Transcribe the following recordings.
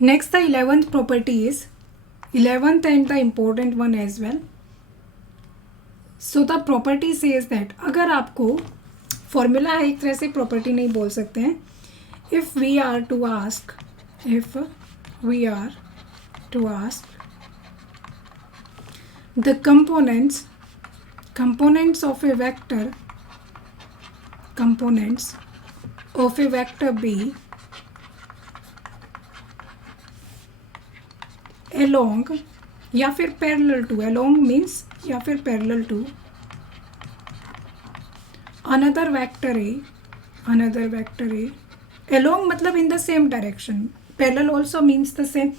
Next, the 11th property is 11th and the important one as well. So the property says that अगर आपको formula है, एक तरह से प्रॉपर्टी नहीं बोल सकते हैं. If we are to ask the components of a vector B along या फिर पैरेलल टू, along मीन्स या फिर parallel to another vector A, along मतलब in the same direction. Parallel also means the same.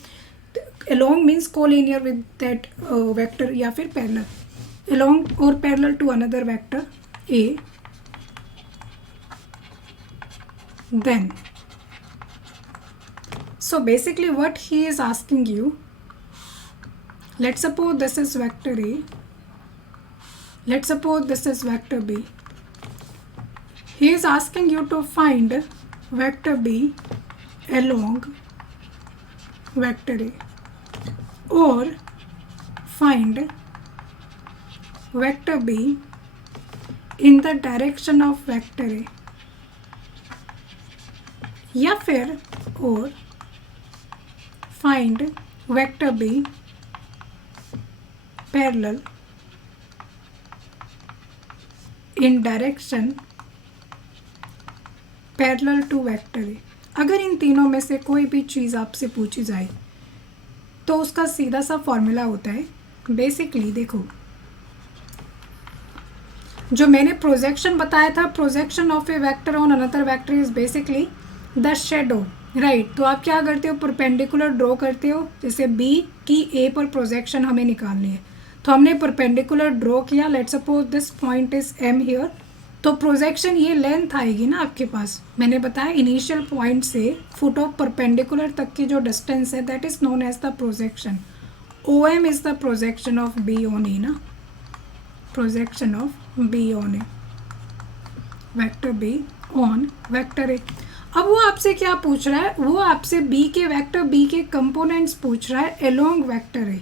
Along means collinear with that vector या फिर parallel. Along or parallel to another vector A. Then, so basically what he is asking you, let's suppose this is vector A, let's suppose this is vector B. He is asking you to find vector B along vector A or find vector B in the direction of vector A या फिर और find vector B parallel in direction parallel to vector A. अगर इन तीनों में से कोई भी चीज़ आपसे पूछी जाए तो उसका सीधा सा फॉर्मूला होता है. बेसिकली देखो, जो मैंने प्रोजेक्शन बताया था, projection of a vector on another vector is basically the shadow, right. तो आप क्या करते हो, परपेंडिकुलर ड्रॉ करते हो. जैसे बी की ए पर प्रोजेक्शन हमें निकालनी है, तो हमने परपेंडिकुलर ड्रॉ किया. Let's suppose this point is M here. तो प्रोजेक्शन ये लेंथ आएगी ना आपके पास. मैंने बताया इनिशियल पॉइंट से फुट ऑफ परपेंडिकुलर तक की जो डिस्टेंस है that is known as the projection. O M is the projection of B on A ना, projection of B on A, vector B on vector A. अब वो आपसे क्या पूछ रहा है, वो आपसे बी के वेक्टर बी के कंपोनेंट्स पूछ रहा है अलोंग वेक्टर ए.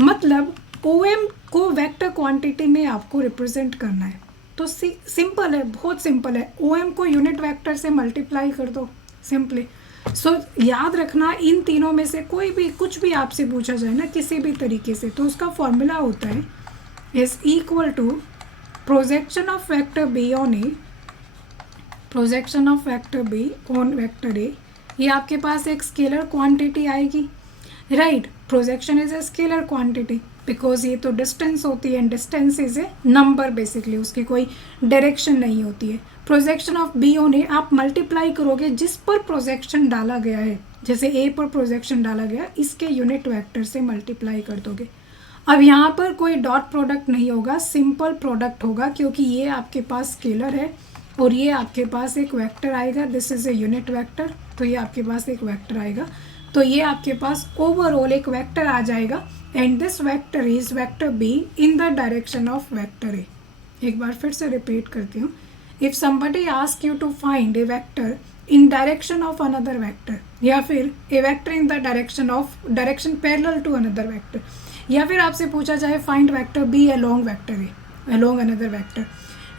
मतलब ओ एम को वेक्टर क्वांटिटी में आपको रिप्रेजेंट करना है. तो सिंपल है, बहुत सिंपल है. ओ एम को यूनिट वेक्टर से मल्टीप्लाई कर दो सिंपली. सो याद रखना, इन तीनों में से कोई भी कुछ भी आपसे पूछा जाए ना किसी भी तरीके से, तो उसका फॉर्मूला होता है is equal to projection of vector B on A, projection of vector B on vector A. ये आपके पास एक स्केलर क्वांटिटी आएगी, right. Projection is a scalar quantity because ये तो डिस्टेंस होती है, and distance is a number basically, उसकी कोई डायरेक्शन नहीं होती है. Projection of B on A आप मल्टीप्लाई करोगे जिस पर प्रोजेक्शन डाला गया है. जैसे ए पर प्रोजेक्शन डाला गया, इसके यूनिट वेक्टर से मल्टीप्लाई कर दोगे. अब यहाँ पर कोई डॉट प्रोडक्ट नहीं होगा, सिंपल प्रोडक्ट होगा, क्योंकि ये आपके पास स्केलर है और ये आपके पास एक वेक्टर आएगा. This is a unit vector, तो ये आपके पास एक वेक्टर आएगा. तो ये आपके पास ओवरऑल एक वेक्टर आ जाएगा, and this vector is vector B in the direction of vector A. एक बार फिर से रिपीट करती हूँ. If somebody ask you to find a vector in direction of another vector, या फिर a vector in the direction parallel to another vector, या फिर आपसे पूछा जाए find vector B along vector A, along another vector,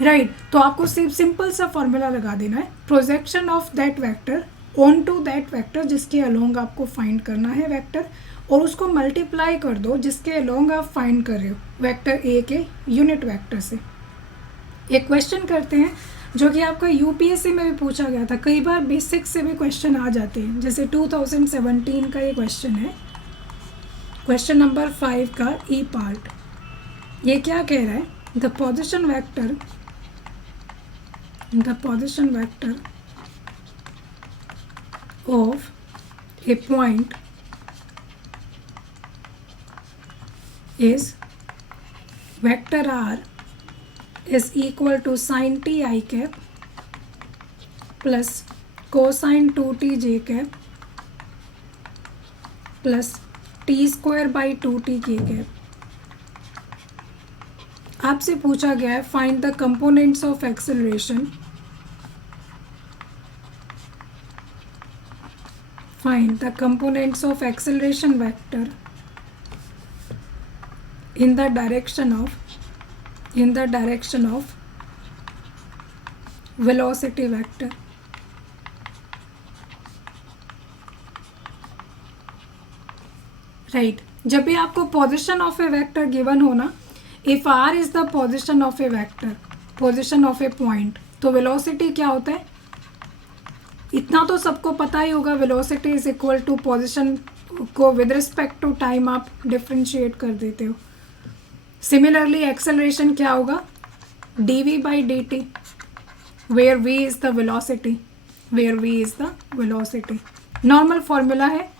right. तो आपको सिर्फ सिंपल सा फॉर्मूला लगा देना है, projection of that vector on to that vector जिसके अलोंग आपको फाइंड करना है वेक्टर, और उसको मल्टीप्लाई कर दो जिसके अलोंग आप फाइंड कर रहे हो वेक्टर ए के यूनिट वेक्टर से. एक क्वेश्चन करते हैं जो कि आपका यूपीएससी में भी पूछा गया था, कई बार बेसिक से भी क्वेश्चन आ जाते हैं. जैसे 2017 का ये क्वेश्चन है, क्वेश्चन नंबर 5 का ई पार्ट. ये क्या कह रहा है, the position vector of a point is vector r is equal to sin t I cap plus cosine 2t j cap plus t square by 2t k cap. आपसे पूछा गया है find the components of acceleration, find find the components of acceleration vector in the direction of velocity vector. Right जब भी आपको position of a vector given हो ना, if R is the position of a vector, position of a point, तो velocity क्या होता है, इतना तो सबको पता ही होगा, velocity is equal to position को विद रिस्पेक्ट टू टाइम आप डिफ्रेंशिएट कर देते हो. सिमिलरली एक्सेलरेशन क्या होगा, dv by dt, where v is the velocity, where v is the velocity. Normal formula है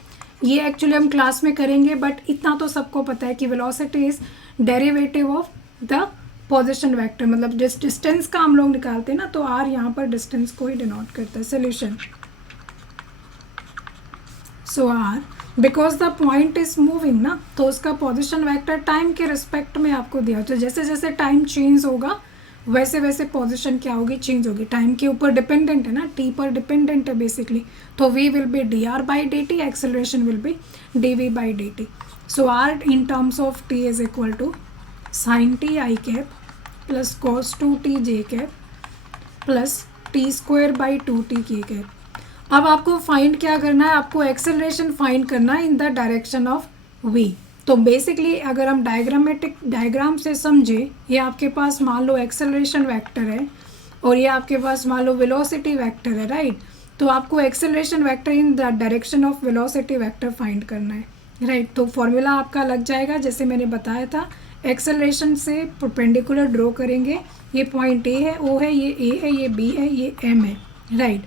ये, एक्चुअली हम क्लास में करेंगे, बट इतना तो सबको पता है कि velocity is derivative of the position vector. मतलब जिस डिस्टेंस का हम लोग निकालते हैं ना, तो आर यहाँ पर डिस्टेंस को ही डिनोट करता है. Solution, so R because the point is moving ना, तो उसका पोजीशन वेक्टर टाइम के रिस्पेक्ट में आपको दिया. तो जैसे जैसे टाइम चेंज होगा वैसे वैसे पोजीशन क्या होगी, चेंज होगी. टाइम के ऊपर डिपेंडेंट है ना, टी पर डिपेंडेंट है बेसिकली. तो v will be D R by D T, acceleration will be D V by D T. So R in terms of t is equal to sine T I cap plus cos two T J cap plus T square by two T K cap. अब आपको find क्या करना है, आपको acceleration find करना है इन the direction of v. तो basically अगर हम डायग्राम से समझे, ये आपके पास मान लो एक्सेलरेशन वेक्टर है और ये आपके पास मान लो वेलोसिटी वेक्टर है, राइट. तो आपको acceleration vector in the direction of velocity vector find करना है, राइट. तो फॉर्मूला आपका लग जाएगा जैसे मैंने बताया था. एक्सेलरेशन से परपेंडिकुलर ड्रॉ करेंगे, ये पॉइंट ए है, ओ है, ये ए है, ये बी है, ये एम है, राइट.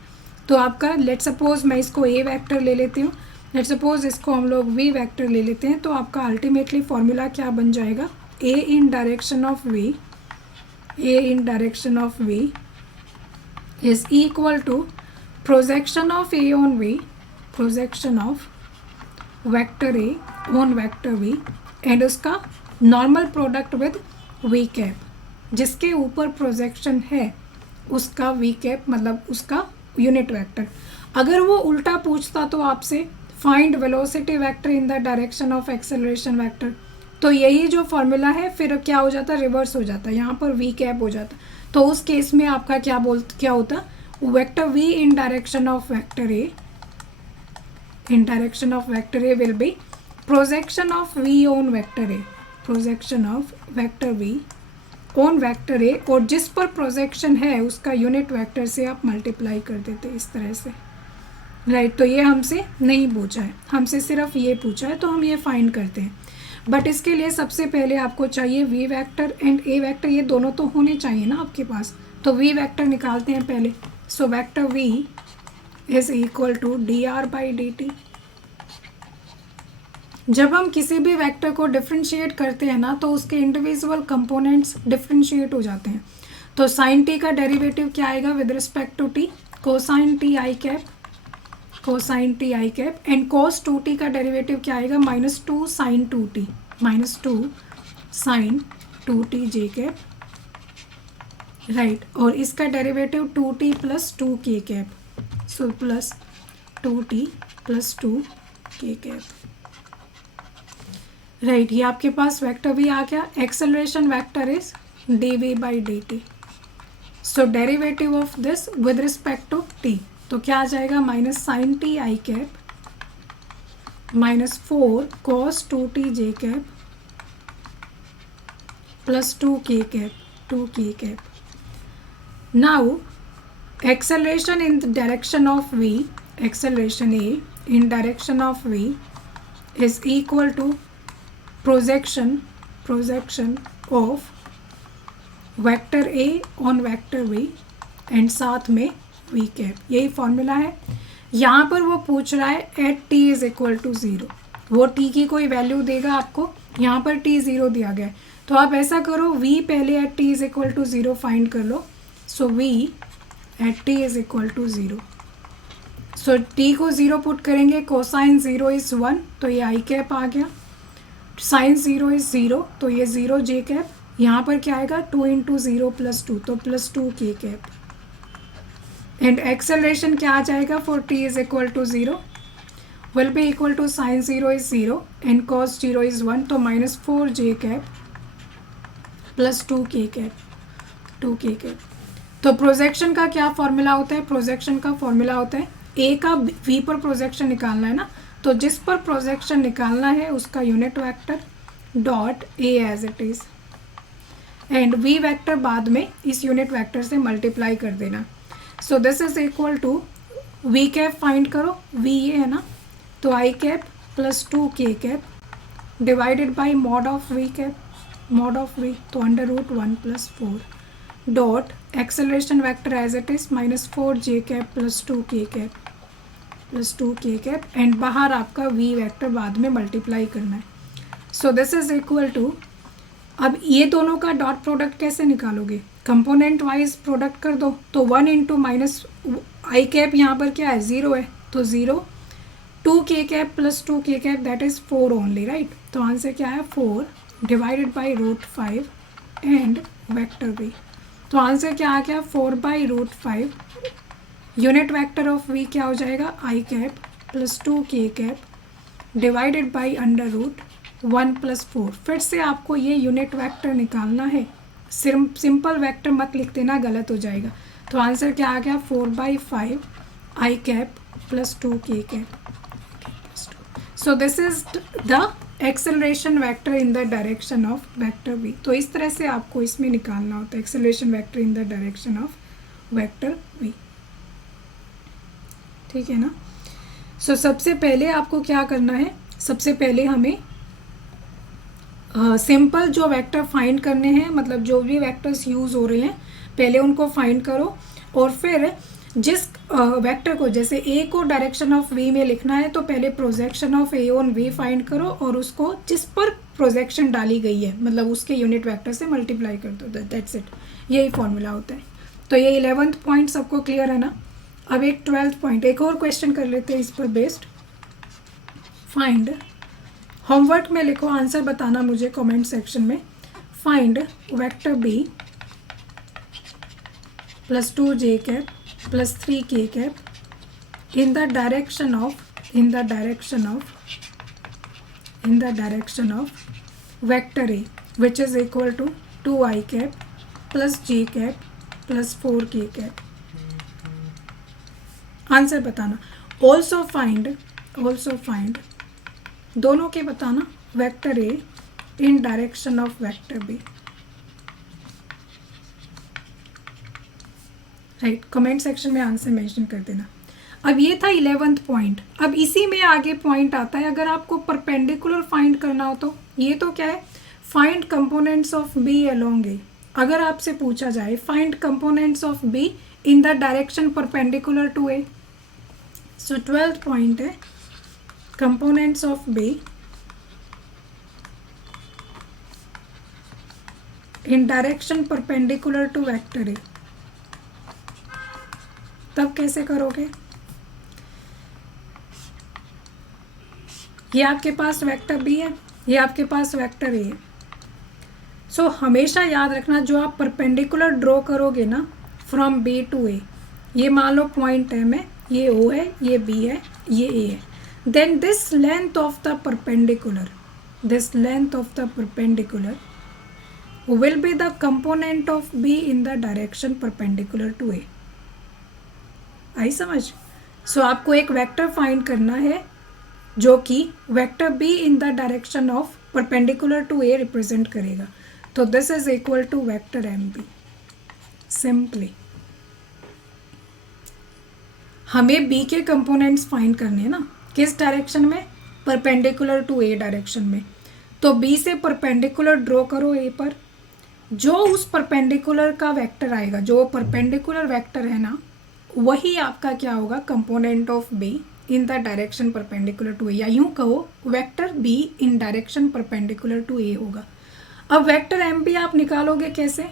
तो आपका लेट सपोज मैं इसको ए वेक्टर ले लेती हूँ, लेट सपोज इसको हम लोग वी वेक्टर ले लेते हैं. तो आपका अल्टीमेटली फॉर्मूला क्या बन जाएगा, A in direction of V, A in direction of V is equal to projection of A on V, projection of vector A on vector V and उसका normal product with V cap. जिसके ऊपर projection है उसका we cap, मतलब उसका unit vector. अगर वो उल्टा पूछता तो आपसे find velocity vector in the direction of acceleration vector, तो यही जो फॉर्मूला है फिर क्या हो जाता, रिवर्स हो जाता, यहाँ पर वी कैप हो जाता. तो उस केस में आपका क्या होता, vector V in direction of vector A, in direction of vector A will be projection of V on vector A, projection of vector V on vector A, और जिस पर प्रोजेक्शन है उसका यूनिट वेक्टर से आप मल्टीप्लाई कर देते इस तरह से, राइट. तो ये हमसे नहीं पूछा है, हमसे सिर्फ ये पूछा है, तो हम ये फाइंड करते हैं. बट इसके लिए सबसे पहले आपको चाहिए V vector and A vector, ये दोनों तो होने चाहिए ना आपके पास. तो वी वेक्टर निकालते हैं पहले. So vector V is equal to D R by D T. जब हम किसी भी वेक्टर को डिफ्रेंशिएट करते हैं ना, तो उसके इंडिविजुअल कंपोनेंट्स डिफ्रेंशिएट हो जाते हैं. तो साइन टी का डेरिवेटिव क्या आएगा with respect to T, cosine T I cap, cosine T I cap, and cos two T का डेरिवेटिव क्या आएगा, minus two sine two T, minus two sine two T J cap, right. और इसका derivative two T plus two K cap, so plus two T plus two K cap, right. ये आपके पास vector भी आ गया. Acceleration vector is D V by D T. So derivative of this with respect to T, तो क्या आ जाएगा, minus sine T I cap minus 4 cos two T J cap plus two K cap. Now acceleration in the direction of V, acceleration A in direction of V is equal to projection of vector A on vector V and साथ में we cap. यही formula है. यहाँ पर वो पूछ रहा है at T is equal to 0, वो टी की कोई वैल्यू देगा आपको, यहाँ पर टी 0 दिया गया है. तो आप ऐसा करो, वी पहले at T is equal to 0 find कर लो. So V at T is equal to 0. सो टी को 0 पुट करेंगे, कोसाइन 0 इज 1, तो ये आई कैप आ गया. साइन 0 इज 0, तो ये 0 जे कैप. यहाँ पर क्या आएगा, 2 इंटू 0 प्लस 2, तो प्लस 2 के कैप. एंड एक्सेलरेशन क्या आ जाएगा for T is equal to 0, will be equal to sine 0 is 0 and cos 0 is 1, तो minus 4j cap plus 2k cap. तो प्रोजेक्शन का क्या फॉर्मूला होता है? प्रोजेक्शन का फॉर्मूला होता है ए का वी पर प्रोजेक्शन निकालना है ना, तो जिस पर प्रोजेक्शन निकालना है उसका unit vector dot A as it is, and V vector बाद में इस यूनिट वेक्टर से मल्टीप्लाई कर देना। So this is equal to V cap find करो, वी ये है ना, तो I cap plus 2k cap divided by mod of V cap, mod of V, तो under root 1 plus 4 dot acceleration vector as it is minus 4j cap plus 2k cap and बाहर आपका v vector बाद में multiply करना है। So this is equal to, अब ये दोनों का डॉट प्रोडक्ट कैसे निकालोगे? कंपोनेंट वाइज प्रोडक्ट कर दो, तो 1 इंटू माइनस आई कैप यहाँ पर क्या है 0 है, तो 0, 2k cap plus 2k cap that is 4 only, right. तो आंसर क्या है 4 divided by root 5 and vector v, तो आंसर क्या आ गया 4 by root 5, unit vector of v क्या हो जाएगा I cap plus 2k cap divided by under root 1 plus 4। फिर से आपको ये यूनिट वेक्टर निकालना है, सिंपल वेक्टर मत लिख देना, गलत हो जाएगा। तो आंसर क्या आ गया 4 by 5 I cap plus 2k cap. So this is the acceleration vector in the direction of vector v। तो इस तरह से आपको इसमें निकालना होता है acceleration vector in the direction of vector v, ठीक है ना। सो सबसे पहले आपको क्या करना है, सबसे पहले हमें सिंपल जो वेक्टर फाइंड करने हैं, मतलब जो भी वेक्टर्स यूज़ हो रहे हैं पहले उनको फाइंड करो, और फिर जिस वेक्टर को, जैसे ए को डायरेक्शन ऑफ वी में लिखना है तो पहले projection of A on V find करो और उसको जिस पर प्रोजेक्शन डाली गई है मतलब उसके यूनिट वेक्टर से मल्टीप्लाई कर दो, दैट्स इट, यही फॉर्मूला होता है। तो ये 11th पॉइंट सबको क्लियर है ना। अब एक 12th पॉइंट, एक और क्वेश्चन कर लेते हैं इस पर बेस्ड। फाइंड, होमवर्क में लिखो, आंसर बताना मुझे कमेंट सेक्शन में। Find vector B plus 2j cap plus 3k cap in the direction of vector A which is equal to 2i cap plus j cap plus 4k cap। Answer बताना। also find दोनों के बताना vector A in direction of vector B, right. Comment section में answer mention कर देना। अब ये था 11th पॉइंट। अब इसी में आगे पॉइंट आता है, अगर आपको परपेंडिकुलर फाइंड करना हो तो ये तो क्या है, find components of B along A. अगर आपसे पूछा जाए find components of B in the direction perpendicular to A, so 12th point है components of B in direction perpendicular to vector A. तब कैसे करोगे, ये आपके पास वेक्टर बी है, ये आपके पास वेक्टर ए है। सो हमेशा याद रखना जो आप परपेंडिकुलर ड्रॉ करोगे ना फ्रॉम बी टू ए, ये मान लो पॉइंट एम है, ये ओ है, ये बी है, ये ए है, then this length of the perpendicular will be the component of B in the direction perpendicular to A. आई समझ। सो आपको एक वेक्टर फाइंड करना है जो कि vector B in the direction of perpendicular to A represent करेगा, तो this is equal to vector M B. Simply हमें बी के कंपोनेंट्स फाइंड करने हैं ना, किस डायरेक्शन में, परपेंडिकुलर टू ए डायरेक्शन में। तो बी से परपेंडिकुलर ड्रॉ करो ए पर, जो उस परपेंडिकुलर का वेक्टर आएगा, जो परपेंडिकुलर वेक्टर है ना, वही आपका क्या होगा, component of B in the direction perpendicular to A, या यूं कहो vector B in direction perpendicular to A होगा। अब वेक्टर एम बी आप निकालोगे कैसे,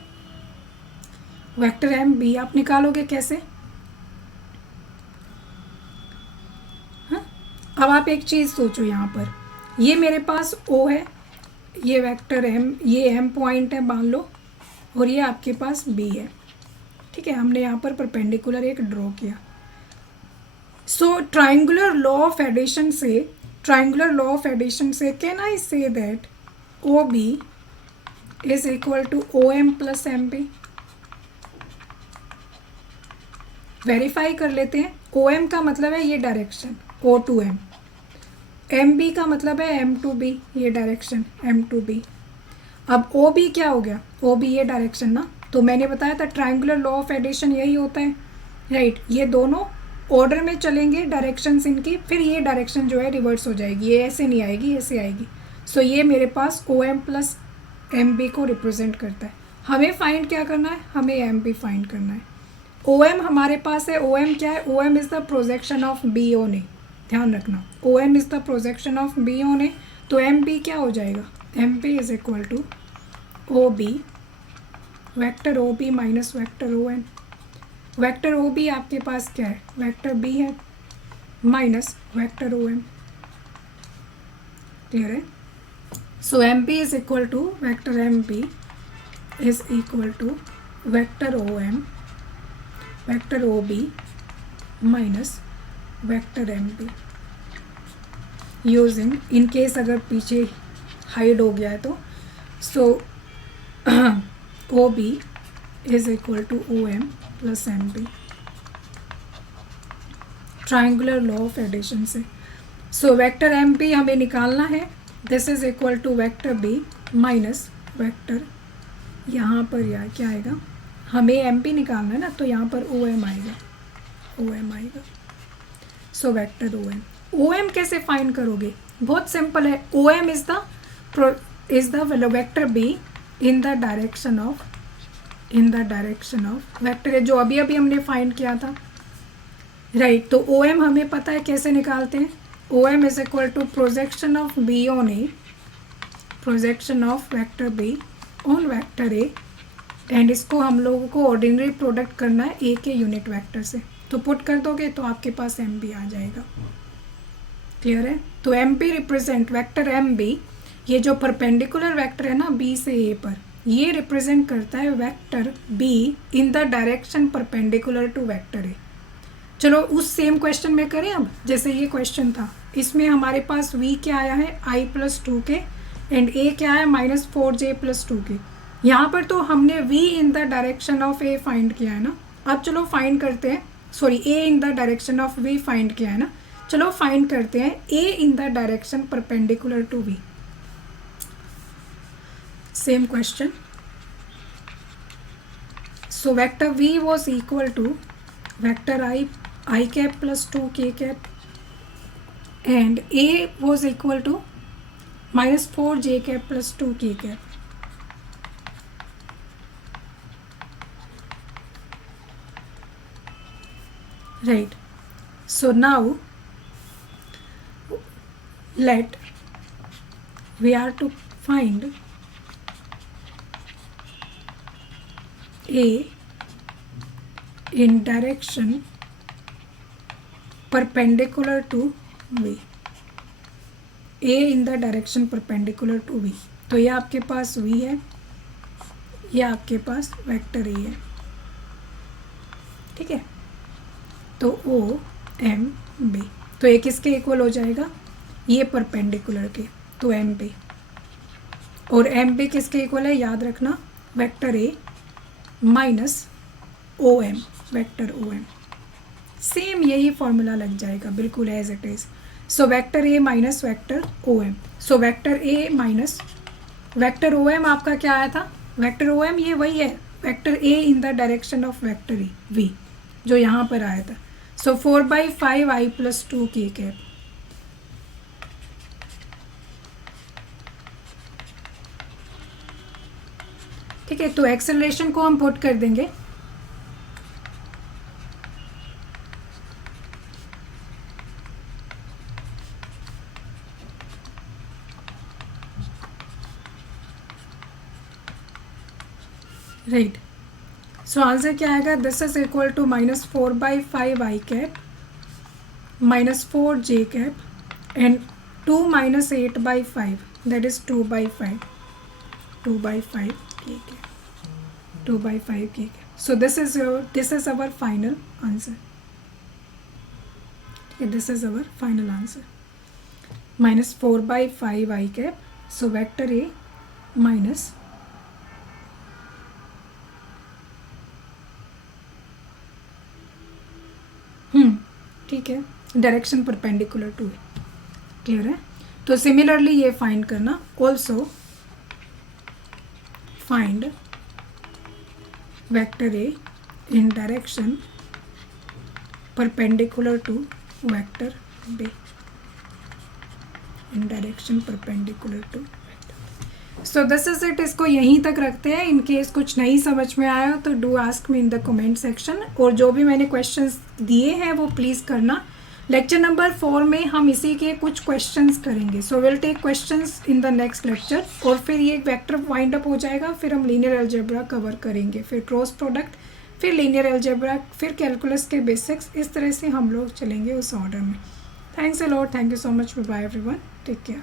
वेक्टर एम बी आप निकालोगे कैसे, हाँ? अब आप एक चीज़ सोचो, यहाँ पर ये मेरे पास ओ है, ये वेक्टर एम, ये एम पॉइंट है मान लो, और ये आपके पास बी है, ठीक है। हमने यहाँ पर परपेंडिकुलर एक ड्रॉ किया। So triangular law of addition से can I say that O B is equal to O M plus M B. Verify कर लेते हैं. ओ एम का मतलब है ये direction O to M, M B का मतलब है एम टू बी, ये डायरेक्शन एम टू बी. अब ओ बी क्या हो गया, ओ बी ये डायरेक्शन ना. तो मैंने बताया था ट्राइंगुलर लॉ ऑफ एडिशन यही होता है, राइट. ये दोनों ऑर्डर में चलेंगे डायरेक्शंस इनकी, फिर ये डायरेक्शन जो है रिवर्स हो जाएगी, ये ऐसे नहीं आएगी, ऐसे आएगी. सो ये मेरे पास O M plus M B को रिप्रेजेंट करता है. हमें फाइंड क्या करना है, हमें एम बी फाइंड करना है. ओ एम हमारे पास है, ओ एम क्या है, O M is the projection of B on A. ध्यान रखना, O M is the projection of B on A. तो एम बी क्या हो जाएगा, M B is equal to O B vector O B minus vector O M. Vector O B आपके पास क्या है, वैक्टर बी है minus vector O M. Clear है. So M B is equal to vector M B is equal to vector O M vector O B minus vector M B. Using in case अगर पीछे hide हो गया है तो, so O B is equal to O M plus M B triangular law of addition से. So vector M B हमें निकालना है. This is equal to vector B minus vector, यहाँ पर यार क्या आएगा, हमें एम बी निकालना है ना, तो यहाँ पर ओ एम आएगा, ओ एम आएगा. So vector O M, O M कैसे फाइंड करोगे, बहुत सिंपल है. O M is the vector B in the direction of vector जो अभी अभी हमने फाइंड किया था, राइट. तो ओ एम हमें पता है कैसे निकालते हैं. O M is equal to projection of B on A, projection of vector B on vector A, and इसको हम लोगों को ऑर्डिनरी प्रोडक्ट करना है ए के यूनिट वेक्टर से. तो पुट कर दोगे तो आपके पास एम बी आ जाएगा. क्लियर है. तो M B represent vector M B, ये जो परपेंडिकुलर वेक्टर है ना बी से ए पर, ये रिप्रेजेंट करता है vector B in the direction perpendicular to vector A. चलो उस सेम क्वेश्चन में करें. अब जैसे ये क्वेश्चन था, इसमें हमारे पास v क्या आया है I plus two K, and a क्या है minus four J plus two K. यहाँ पर तो हमने v in the direction of a find किया है ना. अब चलो फाइंड करते हैं, sorry a in the direction of v find किया है ना. चलो फाइंड करते हैं a in the direction perpendicular to v. Same question. So vector v was equal to vector I cap plus two K cap, and a was equal to minus four J cap plus two K cap. Right. So now we are to find a in direction perpendicular to v. a in the direction perpendicular to v. तो ये आपके पास v है, ये आपके पास vector a है. ठीक है. तो ओ एम बी, तो ये किसके इक्वल हो जाएगा, ये परपेंडिकुलर के, तो एम बी. और एम बी किसके इक्वल है, याद रखना, vector A minus O M, vector O M. Same यही फॉर्मूला लग जाएगा बिल्कुल as it is. So vector A minus vector O M. So vector A minus vector O M आपका क्या आया था, वेक्टर ओ एम ये वही है, vector A in the direction of vector E V, जो यहाँ पर आया था. सो 4/5 आई प्लस टू के कैप. ठीक है. तो एक्सेलरेशन को हम पुट कर देंगे. राइट. सो आंसर क्या आएगा, this is equal to minus 4/5 I cap minus 4 J cap and 2 minus 8/5, that is 2/5 K cap, 2/5 K cap. So this is our final answer. This is our final answer. -4/5 I cap. So vector A minus ठीक है, direction perpendicular to है. Clear है. तो similarly ये find करना. Also find vector A in direction perpendicular to vector B. In direction perpendicular to vector. So this is it. इसको यहीं तक रखते हैं. इन केस कुछ नहीं समझ में आया तो do ask me in the comment section. और जो भी मैंने क्वेश्चंस दिए हैं वो प्लीज़ करना. लेक्चर नंबर 4 में हम इसी के कुछ क्वेश्चंस करेंगे. So will take questions in the next lecture. और फिर ये वेक्टर वाइंड अप हो जाएगा. फिर हम लीनियर अलजेब्रा कवर करेंगे, फिर क्रॉस प्रोडक्ट, फिर लीनियर अलजेब्रा, फिर कैलकुलस के बेसिक्स. इस तरह से हम लोग चलेंगे उस ऑर्डर में. Thanks a lot. Thank you so much. Bye everyone. Take care.